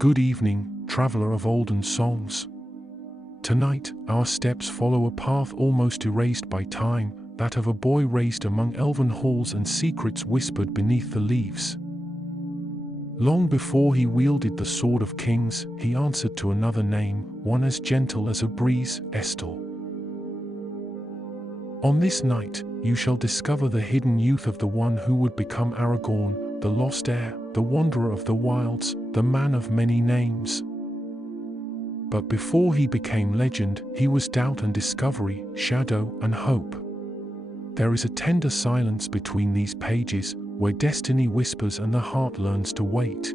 Good evening, traveler of olden songs. Tonight, our steps follow a path almost erased by time, that of a boy raised among elven halls and secrets whispered beneath the leaves. Long before he wielded the sword of kings, he answered to another name, one as gentle as a breeze, Estel. On this night, you shall discover the hidden youth of the one who would become Aragorn, the lost heir, the wanderer of the wilds, the man of many names. But before he became legend, he was doubt and discovery, shadow and hope. There is a tender silence between these pages, where destiny whispers and the heart learns to wait.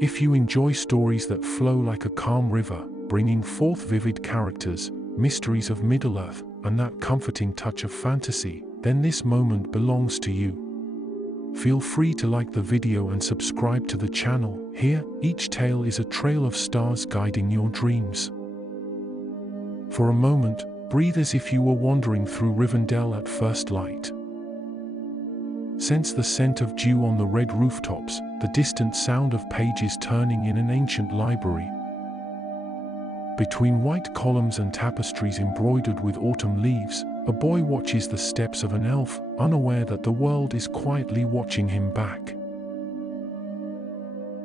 If you enjoy stories that flow like a calm river, bringing forth vivid characters, mysteries of Middle-earth, and that comforting touch of fantasy, then this moment belongs to you. Feel free to like the video and subscribe to the channel. Here, each tale is a trail of stars guiding your dreams. For a moment, breathe as if you were wandering through Rivendell at first light. Sense the scent of dew on the red rooftops, the distant sound of pages turning in an ancient library. Between white columns and tapestries embroidered with autumn leaves, a boy watches the steps of an elf, unaware that the world is quietly watching him back.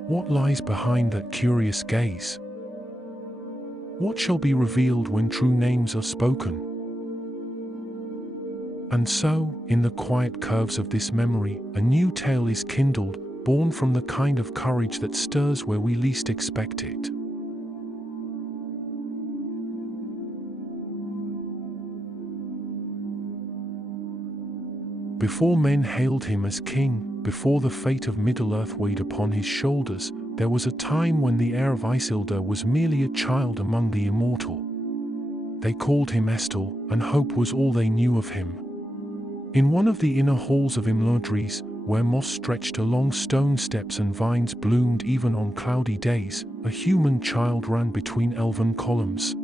What lies behind that curious gaze? What shall be revealed when true names are spoken? And so, in the quiet curves of this memory, a new tale is kindled, born from the kind of courage that stirs where we least expect it. Before men hailed him as king, before the fate of Middle-earth weighed upon his shoulders, there was a time when the Heir of Isildur was merely a child among the immortal. They called him Estel, and hope was all they knew of him. In one of the inner halls of Imladris, where moss stretched along stone steps and vines bloomed even on cloudy days, a human child ran between elven columns.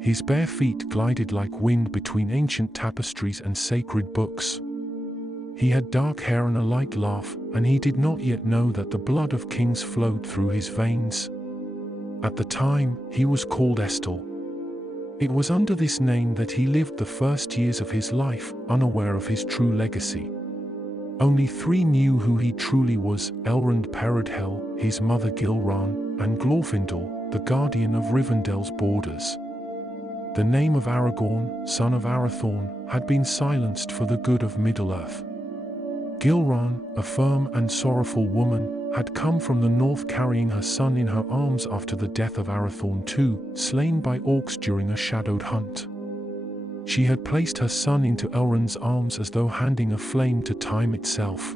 His bare feet glided like wind between ancient tapestries and sacred books. He had dark hair and a light laugh, and he did not yet know that the blood of kings flowed through his veins. At the time, he was called Estel. It was under this name that he lived the first years of his life, unaware of his true legacy. Only three knew who he truly was: Elrond Peredhel, his mother Gilran, and Glorfindel, the guardian of Rivendell's borders. The name of Aragorn, son of Arathorn, had been silenced for the good of Middle-earth. Gilran, a firm and sorrowful woman, had come from the north carrying her son in her arms after the death of Arathorn II, slain by orcs during a shadowed hunt. She had placed her son into Elrond's arms as though handing a flame to time itself.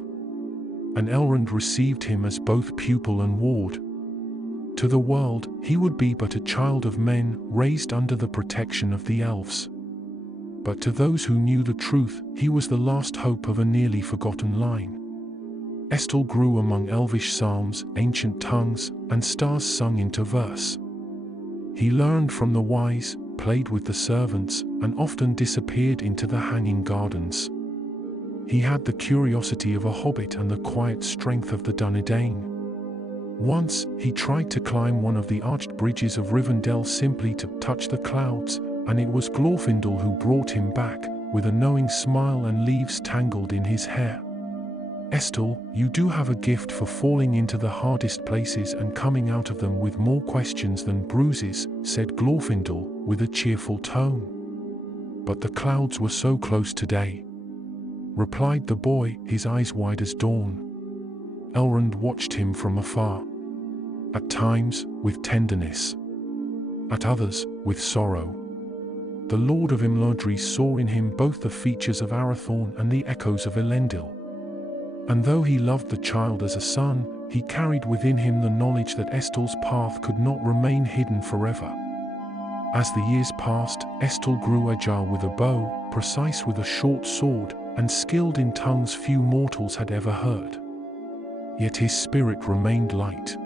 And Elrond received him as both pupil and ward. To the world, he would be but a child of men, raised under the protection of the elves. But to those who knew the truth, he was the last hope of a nearly forgotten line. Estel grew among Elvish psalms, ancient tongues, and stars sung into verse. He learned from the wise, played with the servants, and often disappeared into the hanging gardens. He had the curiosity of a hobbit and the quiet strength of the Dunedain. Once, he tried to climb one of the arched bridges of Rivendell simply to touch the clouds, and it was Glorfindel who brought him back, with a knowing smile and leaves tangled in his hair. Estel, you do have a gift for falling into the hardest places and coming out of them with more questions than bruises, said Glorfindel, with a cheerful tone. But the clouds were so close today, replied the boy, his eyes wide as dawn. Elrond watched him from afar. At times, with tenderness. At others, with sorrow. The Lord of Imladris saw in him both the features of Arathorn and the echoes of Elendil. And though he loved the child as a son, he carried within him the knowledge that Estel's path could not remain hidden forever. As the years passed, Estel grew agile with a bow, precise with a short sword, and skilled in tongues few mortals had ever heard. Yet his spirit remained light.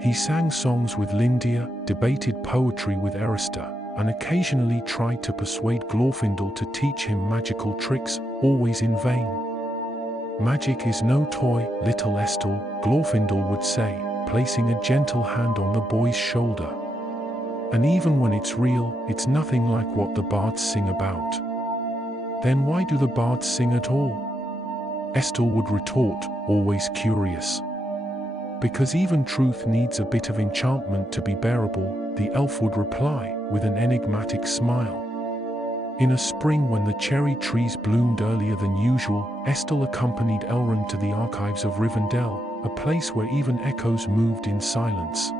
He sang songs with Lindia, debated poetry with Arista, and occasionally tried to persuade Glorfindel to teach him magical tricks, always in vain. Magic is no toy, little Estel, Glorfindel would say, placing a gentle hand on the boy's shoulder. And even when it's real, it's nothing like what the bards sing about. Then why do the bards sing at all? Estel would retort, always curious. Because even truth needs a bit of enchantment to be bearable, the elf would reply, with an enigmatic smile. In a spring when the cherry trees bloomed earlier than usual, Estel accompanied Elrond to the archives of Rivendell, a place where even echoes moved in silence.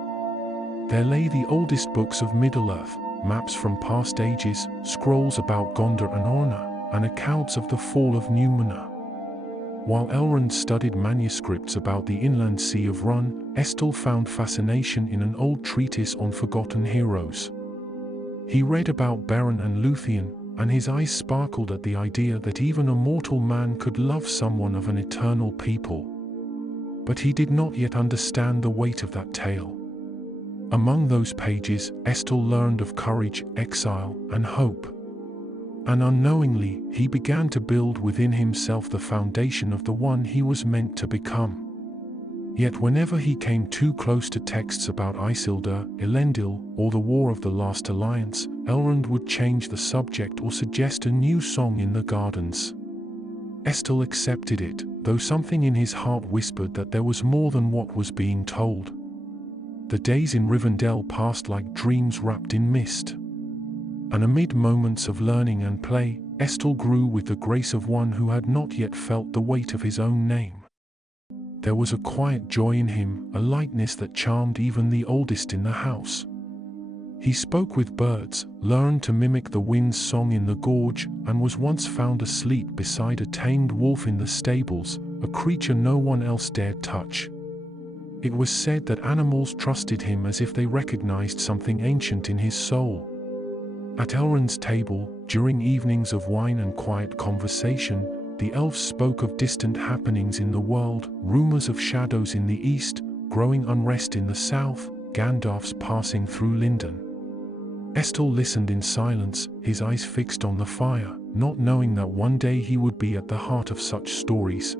There lay the oldest books of Middle-earth, maps from past ages, scrolls about Gondor and Orna, and accounts of the fall of Numenor. While Elrond studied manuscripts about the inland sea of Run, Estel found fascination in an old treatise on forgotten heroes. He read about Beren and Luthien, and his eyes sparkled at the idea that even a mortal man could love someone of an eternal people. But he did not yet understand the weight of that tale. Among those pages, Estel learned of courage, exile, and hope. And unknowingly, he began to build within himself the foundation of the one he was meant to become. Yet whenever he came too close to texts about Isildur, Elendil, or the War of the Last Alliance, Elrond would change the subject or suggest a new song in the gardens. Estel accepted it, though something in his heart whispered that there was more than what was being told. The days in Rivendell passed like dreams wrapped in mist. And amid moments of learning and play, Estel grew with the grace of one who had not yet felt the weight of his own name. There was a quiet joy in him, a lightness that charmed even the oldest in the house. He spoke with birds, learned to mimic the wind's song in the gorge, and was once found asleep beside a tamed wolf in the stables, a creature no one else dared touch. It was said that animals trusted him as if they recognized something ancient in his soul. At Elrond's table, during evenings of wine and quiet conversation, the elves spoke of distant happenings in the world, rumors of shadows in the east, growing unrest in the south, Gandalf's passing through Lindon. Estel listened in silence, his eyes fixed on the fire, not knowing that one day he would be at the heart of such stories.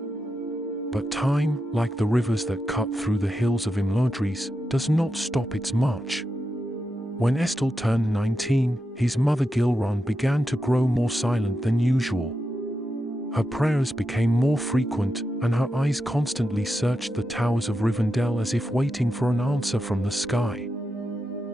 But time, like the rivers that cut through the hills of Imladris, does not stop its march. When Estel turned 19, his mother Gilran began to grow more silent than usual. Her prayers became more frequent, and her eyes constantly searched the towers of Rivendell as if waiting for an answer from the sky.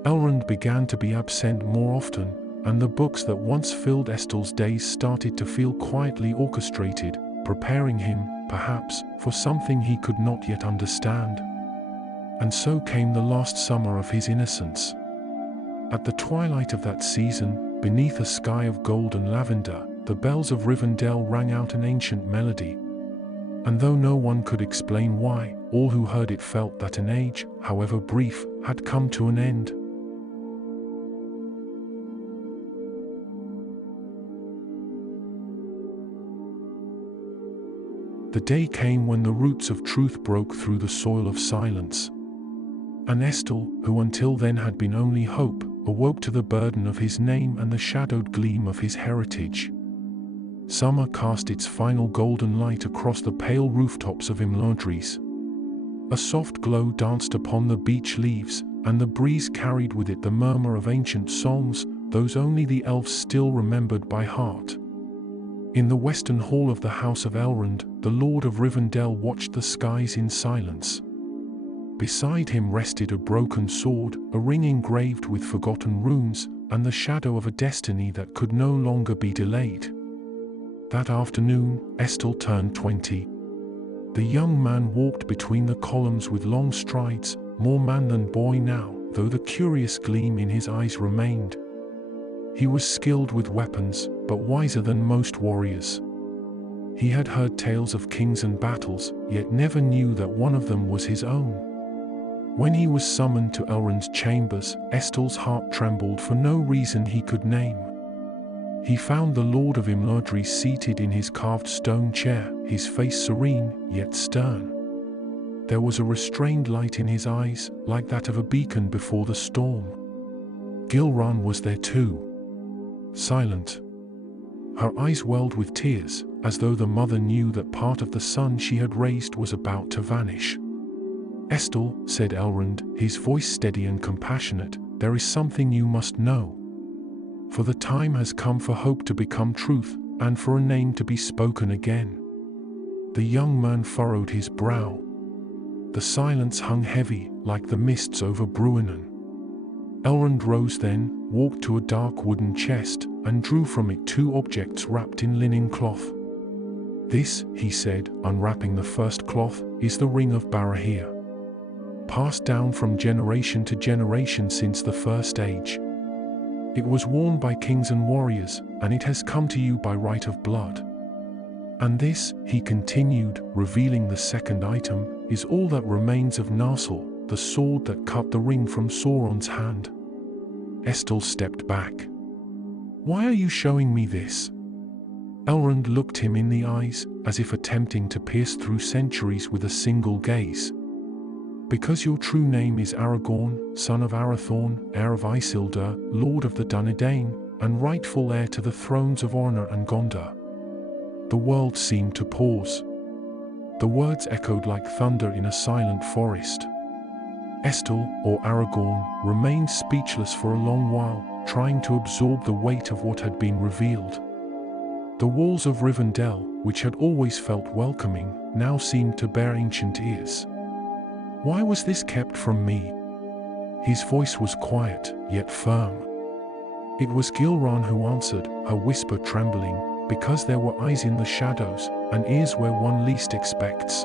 Elrond began to be absent more often, and the books that once filled Estel's days started to feel quietly orchestrated, preparing him, perhaps, for something he could not yet understand. And so came the last summer of his innocence. At the twilight of that season, beneath a sky of gold and lavender, the bells of Rivendell rang out an ancient melody. And though no one could explain why, all who heard it felt that an age, however brief, had come to an end. The day came when the roots of truth broke through the soil of silence. And Estel, who until then had been only hope, awoke to the burden of his name and the shadowed gleam of his heritage. Summer cast its final golden light across the pale rooftops of Imladris. A soft glow danced upon the beech leaves, and the breeze carried with it the murmur of ancient songs, those only the elves still remembered by heart. In the western hall of the House of Elrond, the Lord of Rivendell watched the skies in silence. Beside him rested a broken sword, a ring engraved with forgotten runes, and the shadow of a destiny that could no longer be delayed. That afternoon, Estel turned 20. The young man walked between the columns with long strides, more man than boy now, though the curious gleam in his eyes remained. He was skilled with weapons, but wiser than most warriors. He had heard tales of kings and battles, yet never knew that one of them was his own. When he was summoned to Elrond's chambers, Estel's heart trembled for no reason he could name. He found the Lord of Imladris seated in his carved stone chair, his face serene, yet stern. There was a restrained light in his eyes, like that of a beacon before the storm. Gilran was there too. Silent. Her eyes welled with tears, as though the mother knew that part of the son she had raised was about to vanish. "Estel," said Elrond, his voice steady and compassionate, "there is something you must know. For the time has come for hope to become truth, and for a name to be spoken again." The young man furrowed his brow. The silence hung heavy, like the mists over Bruinen. Elrond rose then, walked to a dark wooden chest, and drew from it two objects wrapped in linen cloth. "This," he said, unwrapping the first cloth, "is the ring of Barahir, passed down from generation to generation since the first age. It was worn by kings and warriors, and it has come to you by right of blood. And this," he continued, revealing the second item, "is all that remains of Narsil, the sword that cut the ring from Sauron's hand." Estel stepped back. "Why are you showing me this?" Elrond looked him in the eyes, as if attempting to pierce through centuries with a single gaze. "Because your true name is Aragorn, son of Arathorn, heir of Isildur, lord of the Dunedain, and rightful heir to the thrones of Orna and Gondor." The world seemed to pause. The words echoed like thunder in a silent forest. Estel, or Aragorn, remained speechless for a long while, trying to absorb the weight of what had been revealed. The walls of Rivendell, which had always felt welcoming, now seemed to bear ancient ears. "Why was this kept from me?" His voice was quiet, yet firm. It was Gilran who answered, her whisper trembling, "Because there were eyes in the shadows, and ears where one least expects.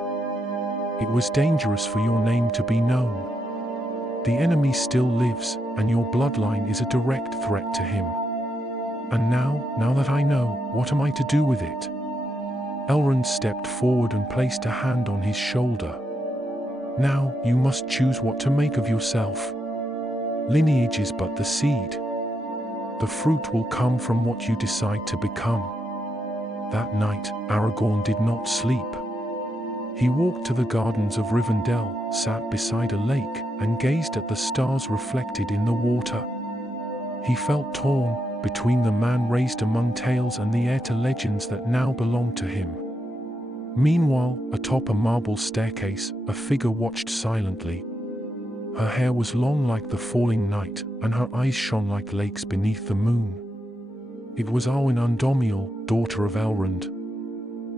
It was dangerous for your name to be known. The enemy still lives, and your bloodline is a direct threat to him. And now that I know, what am I to do with it?" Elrond stepped forward and placed a hand on his shoulder. "Now, you must choose what to make of yourself. Lineage is but the seed. The fruit will come from what you decide to become." That night, Aragorn did not sleep. He walked to the gardens of Rivendell, sat beside a lake, and gazed at the stars reflected in the water. He felt torn, between the man raised among tales and the heir to legends that now belonged to him. Meanwhile, atop a marble staircase, a figure watched silently. Her hair was long like the falling night, and her eyes shone like lakes beneath the moon. It was Arwen Undomiel, daughter of Elrond.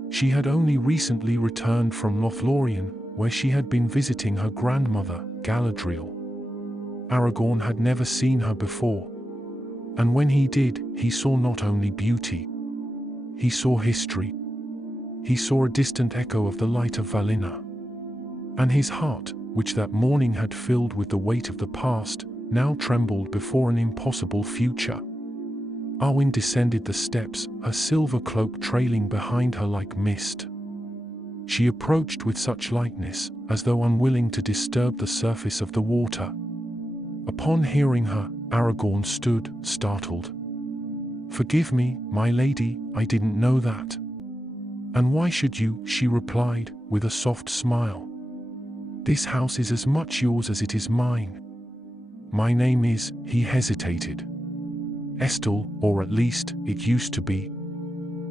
She had only recently returned from Lothlorien, where she had been visiting her grandmother, Galadriel. Aragorn had never seen her before. And when he did, he saw not only beauty. He saw history. He saw a distant echo of the light of Valinor. And his heart, which that morning had filled with the weight of the past, now trembled before an impossible future. Arwen descended the steps, her silver cloak trailing behind her like mist. She approached with such lightness, as though unwilling to disturb the surface of the water. Upon hearing her, Aragorn stood, startled. "Forgive me, my lady, I didn't know that." "And why should you?" she replied, with a soft smile. "This house is as much yours as it is mine. My name is," he hesitated, "Estel, or at least, it used to be."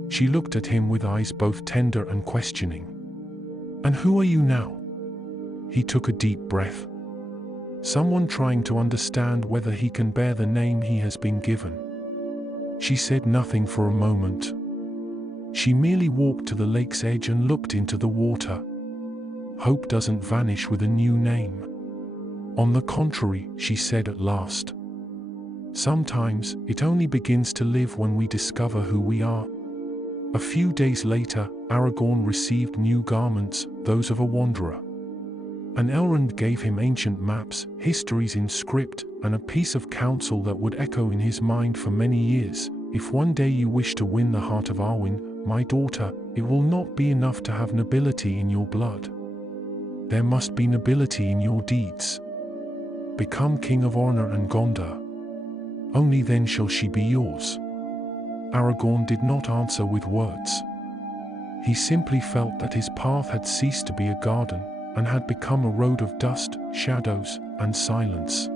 She looked at him with eyes both tender and questioning. "And who are you now?" He took a deep breath. "Someone trying to understand whether he can bear the name he has been given." She said nothing for a moment. She merely walked to the lake's edge and looked into the water. "Hope doesn't vanish with a new name. On the contrary," she said at last. "Sometimes, it only begins to live when we discover who we are." A few days later, Aragorn received new garments, those of a wanderer. And Elrond gave him ancient maps, histories in script, and a piece of counsel that would echo in his mind for many years. "If one day you wish to win the heart of Arwen, my daughter, it will not be enough to have nobility in your blood. There must be nobility in your deeds. Become king of Orna and Gondor. Only then shall she be yours." Aragorn did not answer with words. He simply felt that his path had ceased to be a garden, and had become a road of dust, shadows, and silence.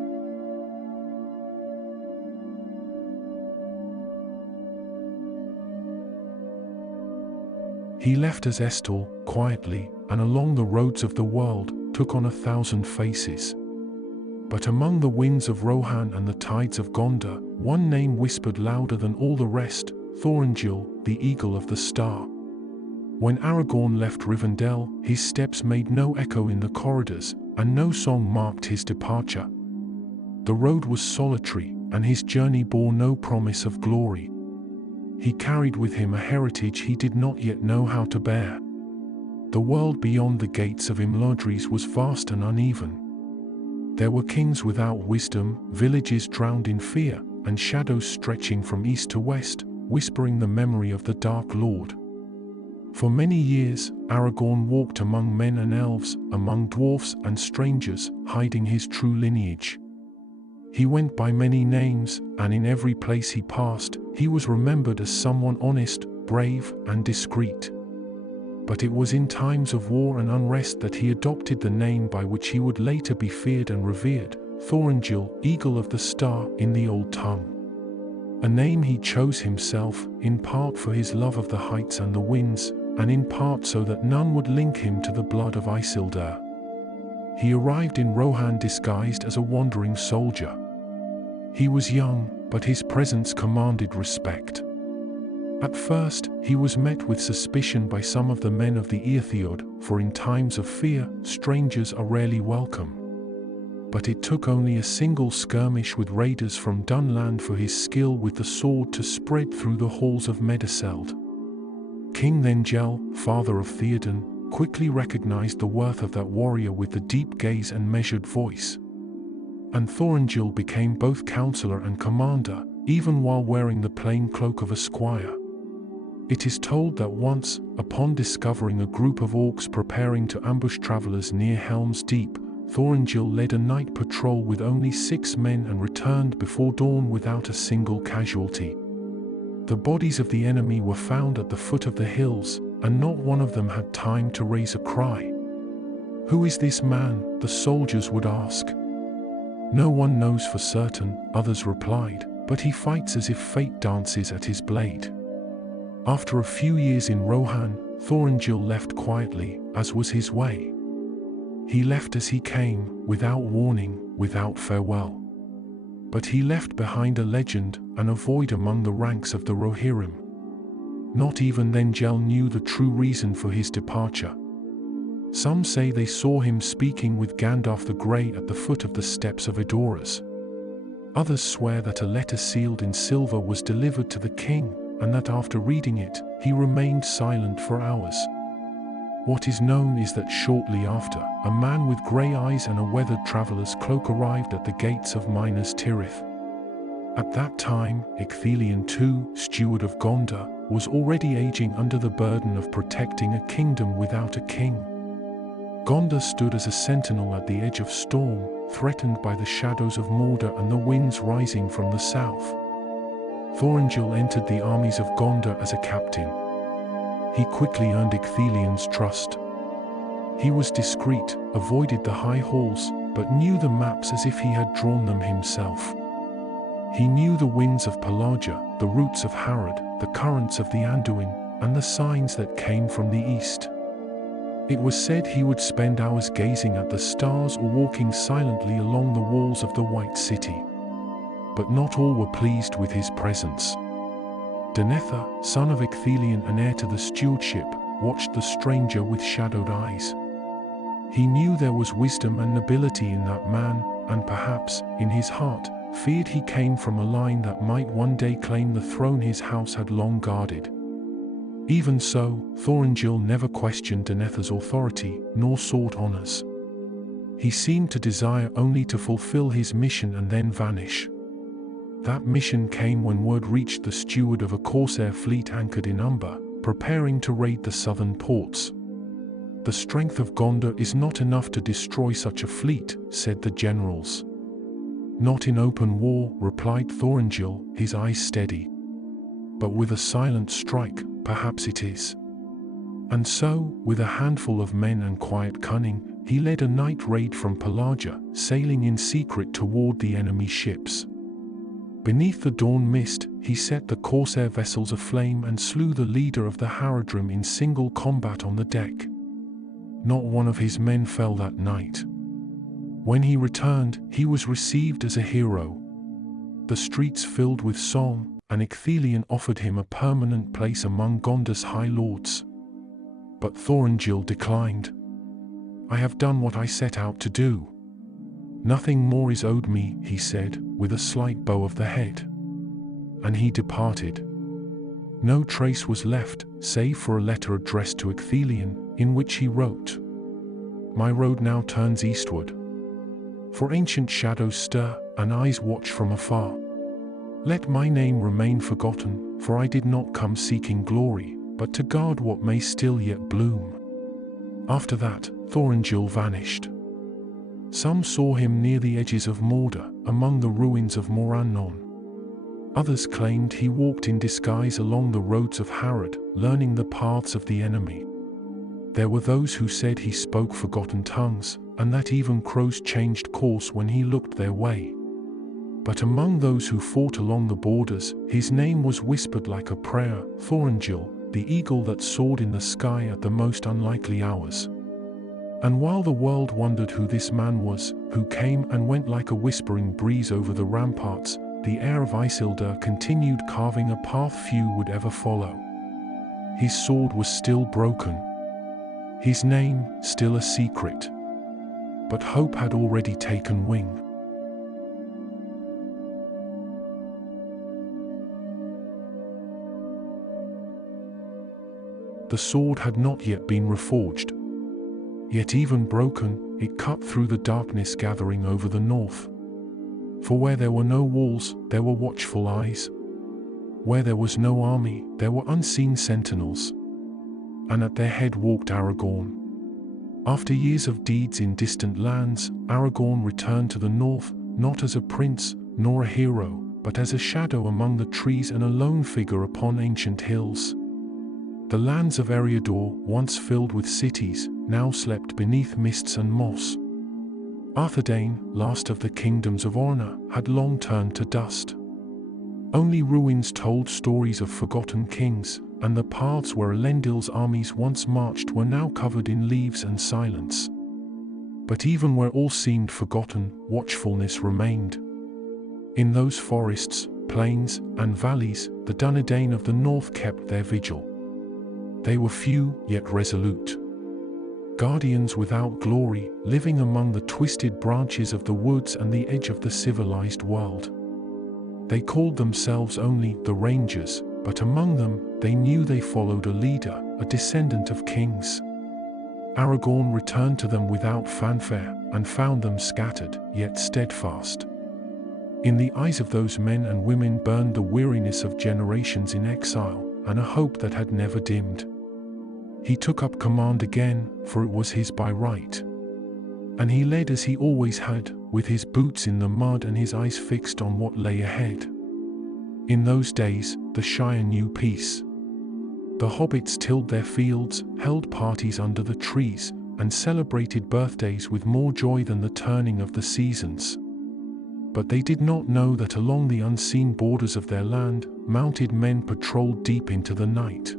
He left as Estel, quietly, and along the roads of the world, took on 1,000 faces. But among the winds of Rohan and the tides of Gondor, one name whispered louder than all the rest: Thorongil, the Eagle of the Star. When Aragorn left Rivendell, his steps made no echo in the corridors, and no song marked his departure. The road was solitary, and his journey bore no promise of glory. He carried with him a heritage he did not yet know how to bear. The world beyond the gates of Imladris was vast and uneven. There were kings without wisdom, villages drowned in fear, and shadows stretching from east to west, whispering the memory of the Dark Lord. For many years, Aragorn walked among men and elves, among dwarfs and strangers, hiding his true lineage. He went by many names, and in every place he passed, he was remembered as someone honest, brave, and discreet. But it was in times of war and unrest that he adopted the name by which he would later be feared and revered: Thorongil, Eagle of the Star, in the Old Tongue. A name he chose himself, in part for his love of the heights and the winds, and in part so that none would link him to the blood of Isildur. He arrived in Rohan disguised as a wandering soldier. He was young, but his presence commanded respect. At first, he was met with suspicion by some of the men of the Eartheod, for in times of fear, strangers are rarely welcome. But it took only a single skirmish with raiders from Dunland for his skill with the sword to spread through the halls of Meduseld. King Thorongil, father of Theoden, quickly recognized the worth of that warrior with the deep gaze and measured voice. And Thorongil became both counselor and commander, even while wearing the plain cloak of a squire. It is told that once, upon discovering a group of orcs preparing to ambush travelers near Helm's Deep, Thorongil led a night patrol with only 6 men and returned before dawn without a single casualty. The bodies of the enemy were found at the foot of the hills, and not one of them had time to raise a cry. "Who is this man?" the soldiers would ask. "No one knows for certain," others replied, "but he fights as if fate dances at his blade." After a few years in Rohan, Thorongil left quietly, as was his way. He left as he came, without warning, without farewell. But he left behind a legend, and a void among the ranks of the Rohirrim. Not even Thorongil knew the true reason for his departure. Some say they saw him speaking with Gandalf the Grey at the foot of the steps of Edoras. Others swear that a letter sealed in silver was delivered to the king, and that after reading it, he remained silent for hours. What is known is that shortly after, a man with grey eyes and a weathered traveller's cloak arrived at the gates of Minas Tirith. At that time, Ecthelion II, steward of Gondor, was already aging under the burden of protecting a kingdom without a king. Gondor stood as a sentinel at the edge of storm, threatened by the shadows of Mordor and the winds rising from the south. Thorongil entered the armies of Gondor as a captain. He quickly earned Ecthelion's trust. He was discreet, avoided the high halls, but knew the maps as if he had drawn them himself. He knew the winds of Pelagia, the roots of Harad, the currents of the Anduin, and the signs that came from the east. It was said he would spend hours gazing at the stars or walking silently along the walls of the White City. But not all were pleased with his presence. Denethor, son of Ecthelion and heir to the stewardship, watched the stranger with shadowed eyes. He knew there was wisdom and nobility in that man, and perhaps, in his heart, feared he came from a line that might one day claim the throne his house had long guarded. Even so, Thorongil never questioned Denethor's authority, nor sought honors. He seemed to desire only to fulfill his mission and then vanish. That mission came when word reached the steward of a corsair fleet anchored in Umber, preparing to raid the southern ports. "The strength of Gondor is not enough to destroy such a fleet," said the generals. "Not in open war," replied Thorongil, his eyes steady. "But with a silent strike, perhaps it is." And so, with a handful of men and quiet cunning, he led a night raid from Pelagia, sailing in secret toward the enemy ships. Beneath the dawn mist, he set the corsair vessels aflame and slew the leader of the Haradrim in single combat on the deck. not one of his men fell that night. When he returned, he was received as a hero. The streets filled with song, and Ecthelion offered him a permanent place among Gondor's high lords. But Thorongil declined. "I have done what I set out to do. Nothing more is owed me," he said, with a slight bow of the head. And he departed. No trace was left, save for a letter addressed to Ecthelion, in which he wrote, "My road now turns eastward. For ancient shadows stir, and eyes watch from afar. Let my name remain forgotten, for I did not come seeking glory, but to guard what may still yet bloom." After that, Thorongil vanished. Some saw him near the edges of Mordor, among the ruins of Morannon. Others claimed he walked in disguise along the roads of Harad, learning the paths of the enemy. There were those who said he spoke forgotten tongues, and that even crows changed course when he looked their way. But among those who fought along the borders, his name was whispered like a prayer, Thorongil, the eagle that soared in the sky at the most unlikely hours. And while the world wondered who this man was, who came and went like a whispering breeze over the ramparts, the Heir of Isildur continued carving a path few would ever follow. His sword was still broken. His name still a secret. But hope had already taken wing. The sword had not yet been reforged. Yet even broken, it cut through the darkness gathering over the north. For where there were no walls, there were watchful eyes. Where there was no army, there were unseen sentinels. And at their head walked Aragorn. After years of deeds in distant lands, Aragorn returned to the north, not as a prince, nor a hero, but as a shadow among the trees and a lone figure upon ancient hills. The lands of Eriador, once filled with cities, now slept beneath mists and moss. Arthedain, last of the kingdoms of Orna, had long turned to dust. Only ruins told stories of forgotten kings, and the paths where Elendil's armies once marched were now covered in leaves and silence. But even where all seemed forgotten, watchfulness remained. In those forests, plains, and valleys, the Dunedain of the north kept their vigil. They were few, yet resolute. Guardians without glory, living among the twisted branches of the woods and the edge of the civilized world. They called themselves only the Rangers, but among them, they knew they followed a leader, a descendant of kings. Aragorn returned to them without fanfare, and found them scattered, yet steadfast. In the eyes of those men and women burned the weariness of generations in exile, and a hope that had never dimmed. He took up command again, for it was his by right. And he led as he always had, with his boots in the mud and his eyes fixed on what lay ahead. In those days, the Shire knew peace. The hobbits tilled their fields, held parties under the trees, and celebrated birthdays with more joy than the turning of the seasons. But they did not know that along the unseen borders of their land, mounted men patrolled deep into the night.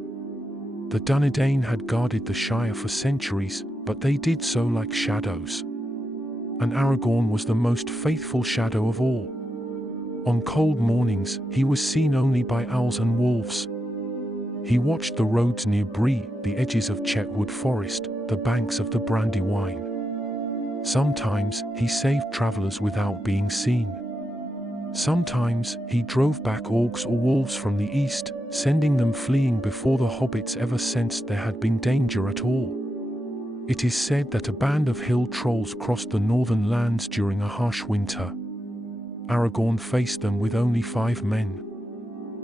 The Dunedain had guarded the Shire for centuries, but they did so like shadows. And Aragorn was the most faithful shadow of all. On cold mornings, he was seen only by owls and wolves. He watched the roads near Bree, the edges of Chetwood Forest, the banks of the Brandywine. Sometimes, he saved travelers without being seen. Sometimes, he drove back orcs or wolves from the east, sending them fleeing before the hobbits ever sensed there had been danger at all. It is said that a band of hill trolls crossed the northern lands during a harsh winter. Aragorn faced them with only 5 men.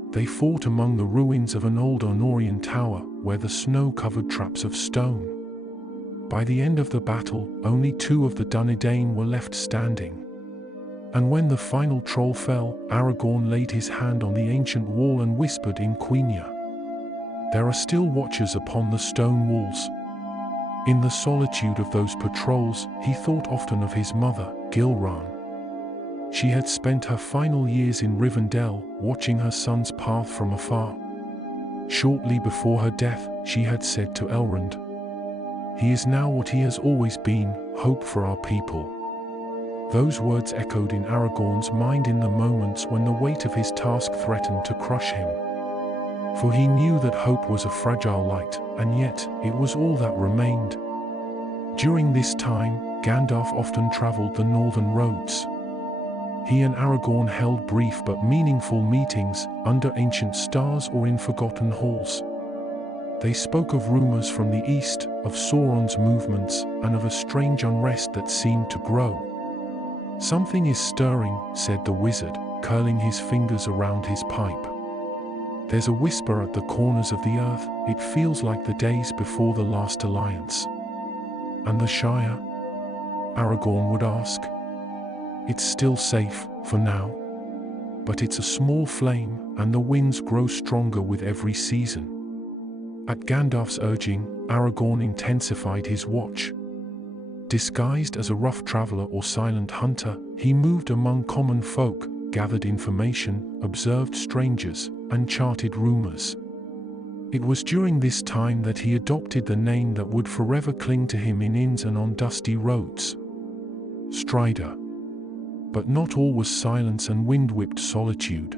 They fought among the ruins of an old Honorian tower, where the snow covered traps of stone. By the end of the battle, only 2 of the Dunedain were left standing. And when the final troll fell, Aragorn laid his hand on the ancient wall and whispered in Quenya, "There are still watchers upon the stone walls." In the solitude of those patrols, he thought often of his mother, Gilran. She had spent her final years in Rivendell, watching her son's path from afar. Shortly before her death, she had said to Elrond, He is now what he has always been, hope for our people." Those words echoed in Aragorn's mind in the moments when the weight of his task threatened to crush him. For he knew that hope was a fragile light, and yet, it was all that remained. During this time, Gandalf often traveled the northern roads. He and Aragorn held brief but meaningful meetings, under ancient stars or in forgotten halls. They spoke of rumors from the east, of Sauron's movements, and of a strange unrest that seemed to grow. "Something is stirring," said the wizard, curling his fingers around his pipe. "There's a whisper at the corners of the earth. It feels like the days before the last alliance." "And the Shire?" Aragorn would ask. "It's still safe, for now. But it's a small flame, and the winds grow stronger with every season." At Gandalf's urging, Aragorn intensified his watch. Disguised as a rough traveler or silent hunter, he moved among common folk, gathered information, observed strangers, and charted rumors. It was during this time that he adopted the name that would forever cling to him in inns and on dusty roads: Strider. But not all was silence and wind-whipped solitude.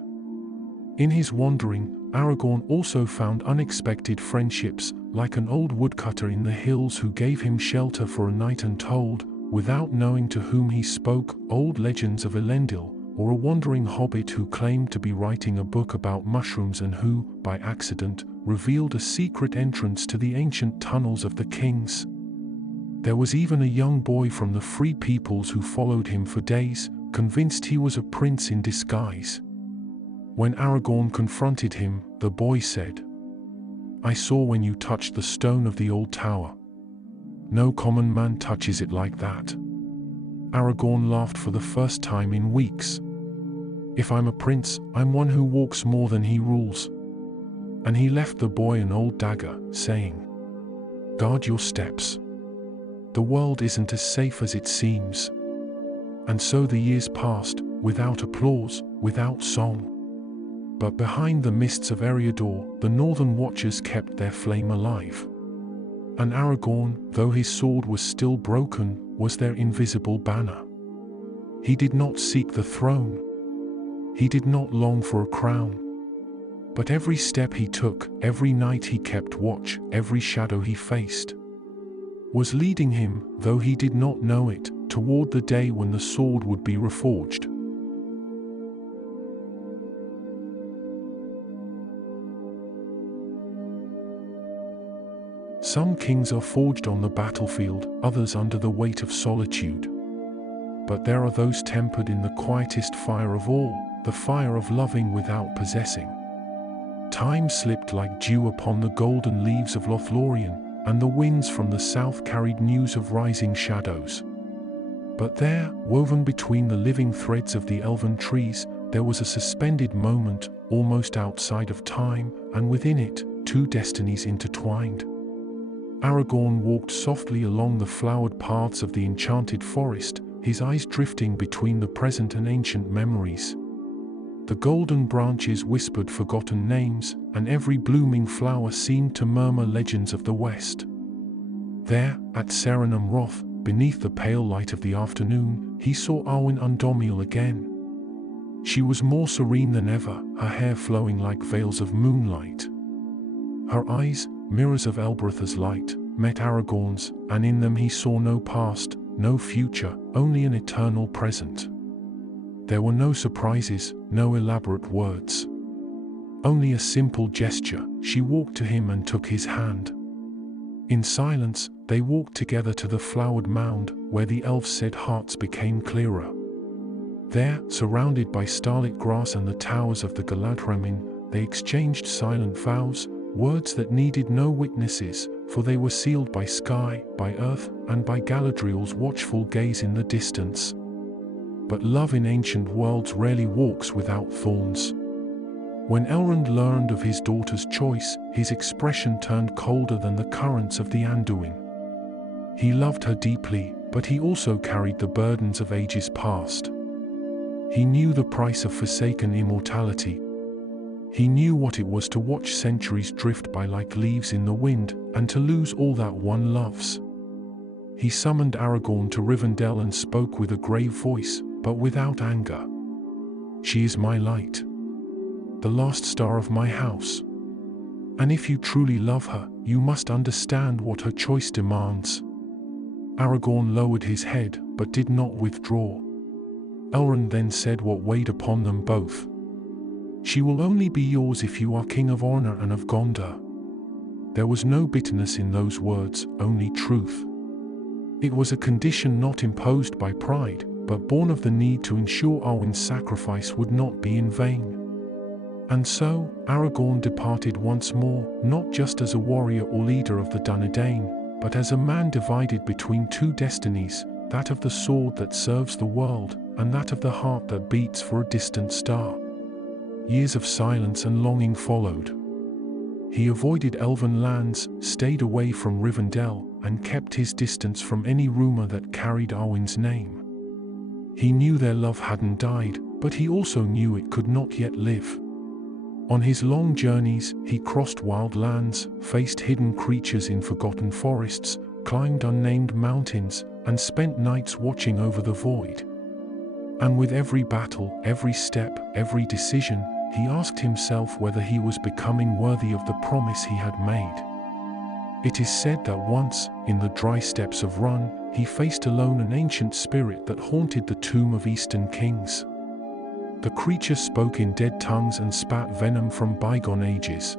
In his wandering, Aragorn also found unexpected friendships, like an old woodcutter in the hills who gave him shelter for a night and told, without knowing to whom he spoke, old legends of Elendil, or a wandering hobbit who claimed to be writing a book about mushrooms and who, by accident, revealed a secret entrance to the ancient tunnels of the kings. There was even a young boy from the Free Peoples who followed him for days, convinced he was a prince in disguise. When Aragorn confronted him, the boy said, "I saw when you touched the stone of the old tower. No common man touches it like that." Aragorn laughed for the first time in weeks. "If I'm a prince, I'm one who walks more than he rules." And he left the boy an old dagger, saying, "Guard your steps. The world isn't as safe as it seems." And so the years passed, without applause, without song. But behind the mists of Eriador, the Northern Watchers kept their flame alive. And Aragorn, though his sword was still broken, was their invisible banner. He did not seek the throne. He did not long for a crown. But every step he took, every night he kept watch, every shadow he faced, was leading him, though he did not know it, toward the day when the sword would be reforged. Some kings are forged on the battlefield, others under the weight of solitude. But there are those tempered in the quietest fire of all, the fire of loving without possessing. Time slipped like dew upon the golden leaves of Lothlorien, and the winds from the south carried news of rising shadows. But there, woven between the living threads of the elven trees, there was a suspended moment, almost outside of time, and within it, two destinies intertwined. Aragorn walked softly along the flowered paths of the enchanted forest, his eyes drifting between the present and ancient memories. The golden branches whispered forgotten names, and every blooming flower seemed to murmur legends of the West. There, at Serenum Roth, beneath the pale light of the afternoon, he saw Arwen Undomiel again. She was more serene than ever, her hair flowing like veils of moonlight. Her eyes, mirrors of Elbereth's light, met Aragorn's, and in them he saw no past, no future, only an eternal present. There were no surprises, no elaborate words. Only a simple gesture. She walked to him and took his hand. In silence, they walked together to the flowered mound, where the elves said hearts became clearer. There, surrounded by starlit grass and the towers of the Galadhramin, they exchanged silent vows, words that needed no witnesses, for they were sealed by sky, by earth, and by Galadriel's watchful gaze in the distance. But love in ancient worlds rarely walks without thorns. When Elrond learned of his daughter's choice, his expression turned colder than the currents of the Anduin. He loved her deeply, but he also carried the burdens of ages past. He knew the price of forsaken immortality. He knew what it was to watch centuries drift by like leaves in the wind, and to lose all that one loves. He summoned Aragorn to Rivendell and spoke with a grave voice, but without anger. "She is my light, the last star of my house. And if you truly love her, you must understand what her choice demands." Aragorn lowered his head, but did not withdraw. Elrond then said what weighed upon them both. "She will only be yours if you are King of Honor and of Gondor." There was no bitterness in those words, only truth. It was a condition not imposed by pride, but born of the need to ensure Arwen's sacrifice would not be in vain. And so, Aragorn departed once more, not just as a warrior or leader of the Dunedain, but as a man divided between two destinies, that of the sword that serves the world, and that of the heart that beats for a distant star. Years of silence and longing followed. He avoided elven lands, stayed away from Rivendell, and kept his distance from any rumor that carried Arwen's name. He knew their love hadn't died, but he also knew it could not yet live. On his long journeys, he crossed wild lands, faced hidden creatures in forgotten forests, climbed unnamed mountains, and spent nights watching over the void. And with every battle, every step, every decision, he asked himself whether he was becoming worthy of the promise he had made. It is said that once, in the dry steppes of Run, he faced alone an ancient spirit that haunted the tomb of Eastern kings. The creature spoke in dead tongues and spat venom from bygone ages.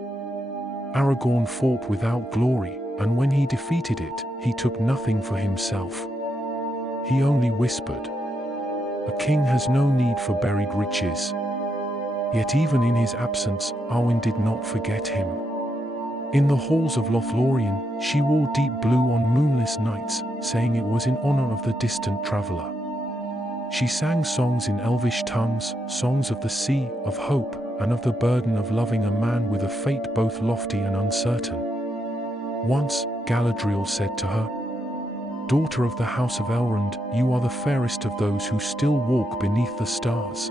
Aragorn fought without glory, and when he defeated it, he took nothing for himself. He only whispered, "A king has no need for buried riches." Yet even in his absence, Arwen did not forget him. In the halls of Lothlorien, she wore deep blue on moonless nights, saying it was in honor of the distant traveler. She sang songs in Elvish tongues, songs of the sea, of hope, and of the burden of loving a man with a fate both lofty and uncertain. Once, Galadriel said to her, "Daughter of the House of Elrond, you are the fairest of those who still walk beneath the stars.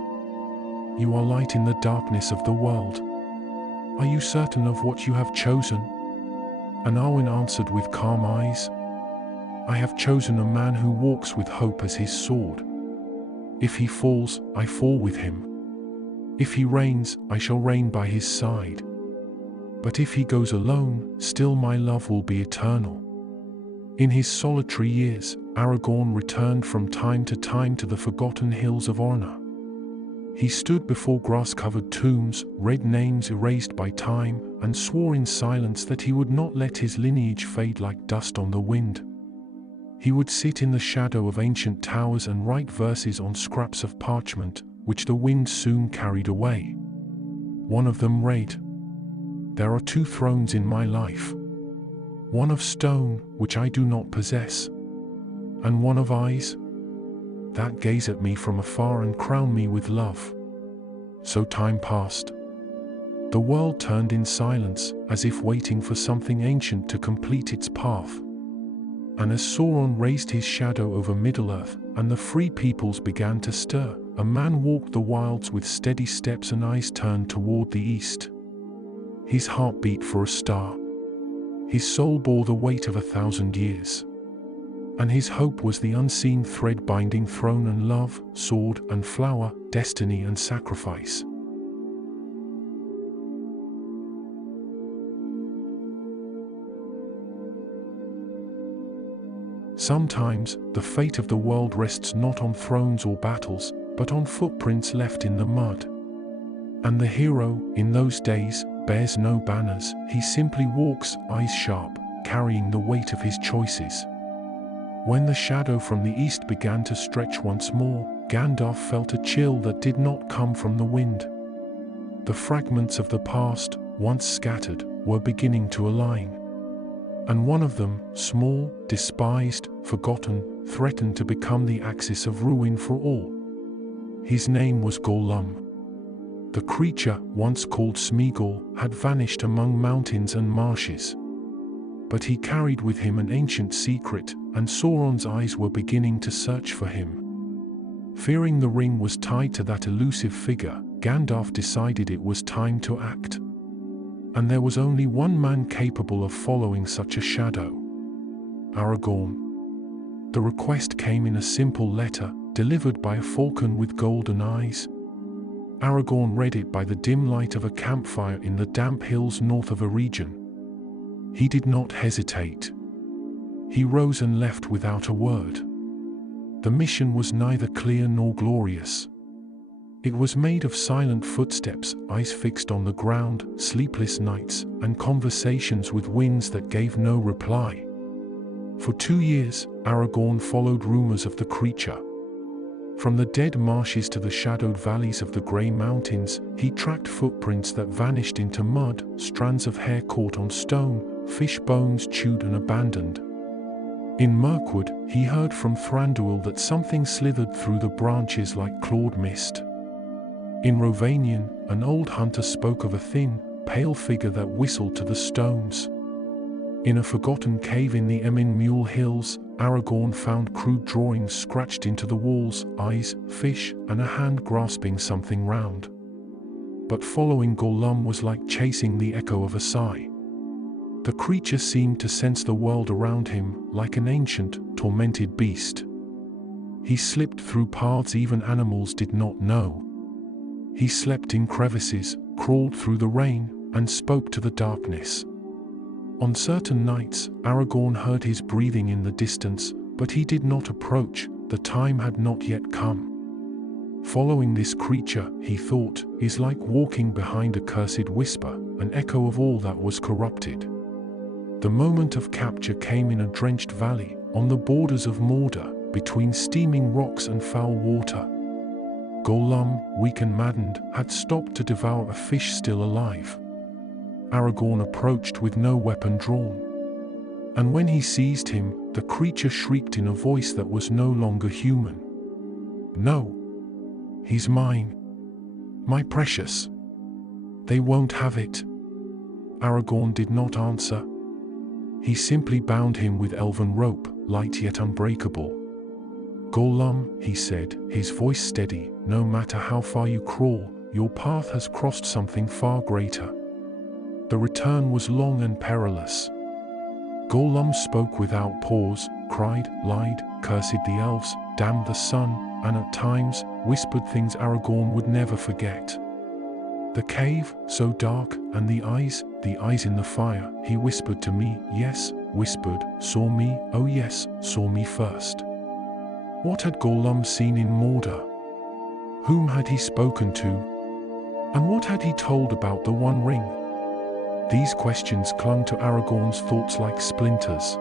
You are light in the darkness of the world. Are you certain of what you have chosen?" And Arwen answered with calm eyes, "I have chosen a man who walks with hope as his sword. If he falls, I fall with him. If he reigns, I shall reign by his side. But if he goes alone, still my love will be eternal." In his solitary years, Aragorn returned from time to time to the forgotten hills of Orna. He stood before grass-covered tombs, read names erased by time, and swore in silence that he would not let his lineage fade like dust on the wind. He would sit in the shadow of ancient towers and write verses on scraps of parchment, which the wind soon carried away. One of them read, "There are two thrones in my life. One of stone, which I do not possess, and one of eyes that gaze at me from afar and crown me with love." So time passed. The world turned in silence, as if waiting for something ancient to complete its path. And as Sauron raised his shadow over Middle-earth, and the free peoples began to stir, a man walked the wilds with steady steps and eyes turned toward the east. His heart beat for a star. His soul bore the weight of 1,000 years. And his hope was the unseen thread binding throne and love, sword and flower, destiny and sacrifice. Sometimes, the fate of the world rests not on thrones or battles, but on footprints left in the mud. And the hero, in those days, bears no banners, he simply walks, eyes sharp, carrying the weight of his choices. When the shadow from the east began to stretch once more, Gandalf felt a chill that did not come from the wind. The fragments of the past, once scattered, were beginning to align. And one of them, small, despised, forgotten, threatened to become the axis of ruin for all. His name was Gollum. The creature, once called Smeagol, had vanished among mountains and marshes. But he carried with him an ancient secret, and Sauron's eyes were beginning to search for him. Fearing the ring was tied to that elusive figure, Gandalf decided it was time to act. And there was only one man capable of following such a shadow: Aragorn. The request came in a simple letter, delivered by a falcon with golden eyes. Aragorn read it by the dim light of a campfire in the damp hills north of Eregion. He did not hesitate. He rose and left without a word. The mission was neither clear nor glorious. It was made of silent footsteps, eyes fixed on the ground, sleepless nights, and conversations with winds that gave no reply. For 2 years, Aragorn followed rumors of the creature. From the dead marshes to the shadowed valleys of the grey mountains, he tracked footprints that vanished into mud, strands of hair caught on stone, fish bones chewed and abandoned. In Mirkwood, he heard from Thranduil that something slithered through the branches like clawed mist. In Rhovanion, an old hunter spoke of a thin, pale figure that whistled to the stones. In a forgotten cave in the Emin Mule Hills, Aragorn found crude drawings scratched into the walls, eyes, fish, and a hand grasping something round. But following Gollum was like chasing the echo of a sigh. The creature seemed to sense the world around him, like an ancient, tormented beast. He slipped through paths even animals did not know. He slept in crevices, crawled through the rain, and spoke to the darkness. On certain nights, Aragorn heard his breathing in the distance, but he did not approach. The time had not yet come. Following this creature, he thought, is like walking behind a cursed whisper, an echo of all that was corrupted. The moment of capture came in a drenched valley, on the borders of Mordor, between steaming rocks and foul water. Gollum, weak and maddened, had stopped to devour a fish still alive. Aragorn approached with no weapon drawn. And when he seized him, the creature shrieked in a voice that was no longer human. "No! He's mine! My precious! They won't have it!" Aragorn did not answer. He simply bound him with elven rope, light yet unbreakable. "Gollum," he said, his voice steady, "no matter how far you crawl, your path has crossed something far greater. The return was long and perilous." Gollum spoke without pause, cried, lied, cursed the elves, damned the sun, and at times, whispered things Aragorn would never forget. "The cave, so dark, and the eyes in the fire," he whispered to me, yes, whispered, "saw me, oh yes, saw me first." What had Gollum seen in Mordor? Whom had he spoken to? And what had he told about the One Ring? These questions clung to Aragorn's thoughts like splinters.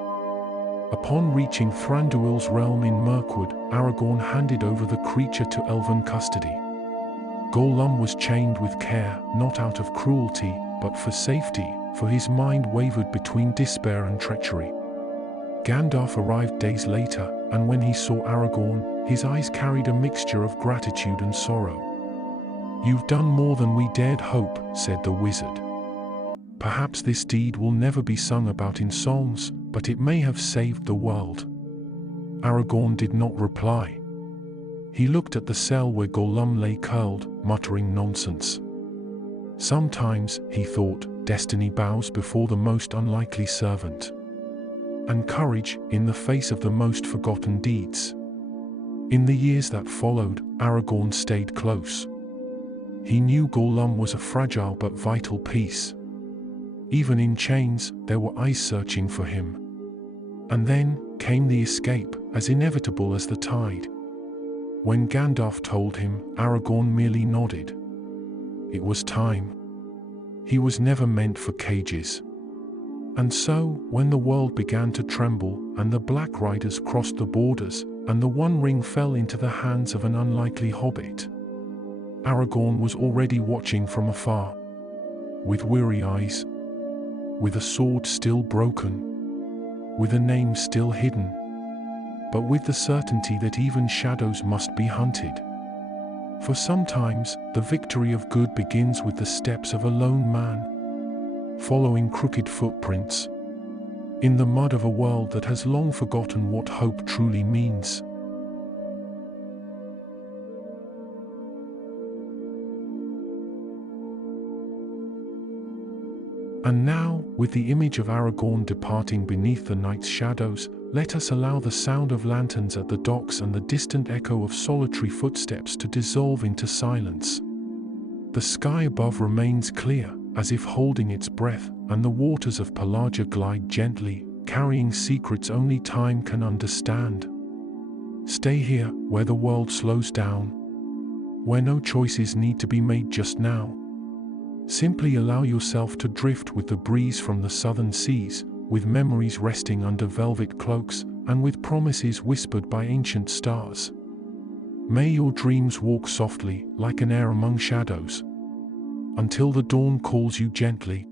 Upon reaching Thranduil's realm in Mirkwood, Aragorn handed over the creature to elven custody. Gollum was chained with care, not out of cruelty, but for safety, for his mind wavered between despair and treachery. Gandalf arrived days later, and when he saw Aragorn, his eyes carried a mixture of gratitude and sorrow. "You've done more than we dared hope," said the wizard. "Perhaps this deed will never be sung about in songs, but it may have saved the world." Aragorn did not reply. He looked at the cell where Gollum lay curled, muttering nonsense. Sometimes, he thought, destiny bows before the most unlikely servant. And courage, in the face of the most forgotten deeds. In the years that followed, Aragorn stayed close. He knew Gollum was a fragile but vital piece. Even in chains, there were eyes searching for him. And then, came the escape, as inevitable as the tide. When Gandalf told him, Aragorn merely nodded. It was time. He was never meant for cages. And so, when the world began to tremble, and the Black Riders crossed the borders, and the One Ring fell into the hands of an unlikely hobbit, Aragorn was already watching from afar. With weary eyes. With a sword still broken. With a name still hidden. But with the certainty that even shadows must be hunted. For sometimes, the victory of good begins with the steps of a lone man. Following crooked footprints. In the mud of a world that has long forgotten what hope truly means. And now, with the image of Aragorn departing beneath the night's shadows, Let us allow the sound of lanterns at the docks and the distant echo of solitary footsteps to dissolve into silence. The sky above remains clear, as if holding its breath, and the waters of Pelagia glide gently, carrying secrets only time can understand. Stay here, where the world slows down, where no choices need to be made just now. Simply allow yourself to drift with the breeze from the southern seas, with memories resting under velvet cloaks, and with promises whispered by ancient stars. May your dreams walk softly, like an air among shadows, until the dawn calls you gently.